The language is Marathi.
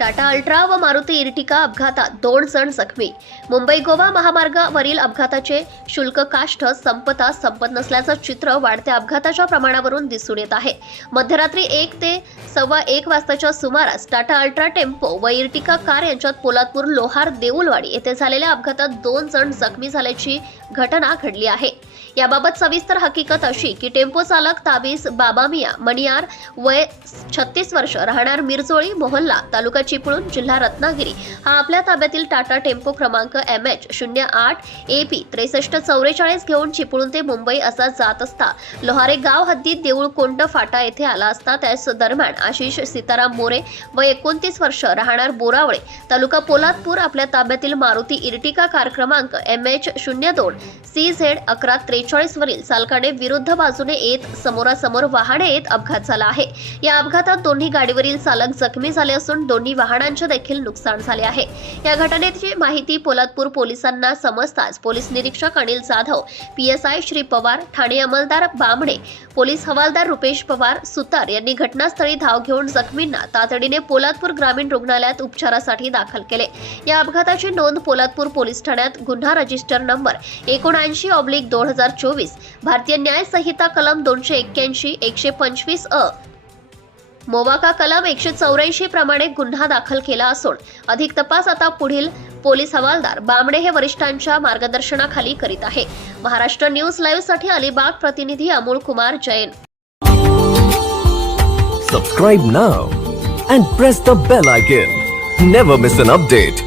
टाटा अल्ट्रा व मारुती इर्टिका अपघातात दोन जण जखमी. मुंबई गोवा महामार्गावरील अपघाताचे शुल्क काष्ठ संपता संपत नसल्याचं चित्र वाढत्या अपघाताच्या प्रमाणावरून दिसून येत आहे. मध्यरात्री एक ते सव्वा एक वाजताच्या सुमारास टाटा अल्ट्रा टेम्पो व इर्टिका कार यांच्यात पोलादपूर लोहार देऊलवाडी येथे झालेल्या अपघातात दोन जण जखमी झाल्याची घटना घडली आहे. याबाबत सविस्तर हकीकत अशी की टेम्पो चालक ताबीस बाबामिया मणियार वय छत्तीस वर्ष राहणार मिरजोळी मोहल्ला तालुका चिपळूण जिल्हा रत्नागिरी. हा आपल्या ताब्यातील टाटा टेम्पो क्रमांक एम एच शून्य आठ ए पी त्रेसष्ट चौवेचाळीस घेऊन चिपळूण ते मुंबई असा जात असता. लोहारे गाव हद्दीत देऊळ कोंड फाटा येथे आला असता. त्याच दरम्यान आशिष सीताराम मोरे व एकोणतीस वर्ष राहणार बोरावळे तालुका पोलादपूर आपल्या ताब्यातील मारुती इर्टिका कार क्रमांक एम एच शून्य दोन सी झेड अकरा त्रेचाळीस वरील चालकाने विरुद्ध बाजूने येत समोरासमोर वाहने येत अपघात झाला आहे. या अपघातात दोन्ही गाडीवरील चालक जखमी झाले असून दोन्ही वाहनांचे देखील नुकसान झाले आहे. या घटनेची माहिती पोलादपूर पोलिसांना समजताच पोलीस निरीक्षक अनिल जाधव पीएसआय श्री पवार ठाणे अंमलदार बामणे पोलीस हवालदार रुपेश पवार सुतार यांनी घटनास्थळी धाव घेऊन जखमींना तातडीने पोलादपूर ग्रामीण रुग्णालयात उपचारासाठी दाखल केले. या अपघाताची नोंद पोलादपूर पोलीस ठाण्यात गुन्हा रजिस्टर नंबर एकोणऐंशी ऑब्लिक दोन हजार चोवीस भारतीय न्याय संहिता कलम दोनशे एक्क्याऐंशी एकशे पंचवीस अ. मोवाका कलम एकशे चौऱ्याऐंशी प्रमाणे गुन्हा दाखल केला असून अधिक तपास आता पुढील पोलीस हवालदार बामणे हे वरिष्ठांच्या मार्गदर्शनाखाली करीत आहे. महाराष्ट्र न्यूज लाईव्हसाठी अलिबाग प्रतिनिधी Amol Kumar Jain. Subscribe now and press the bell icon never miss an update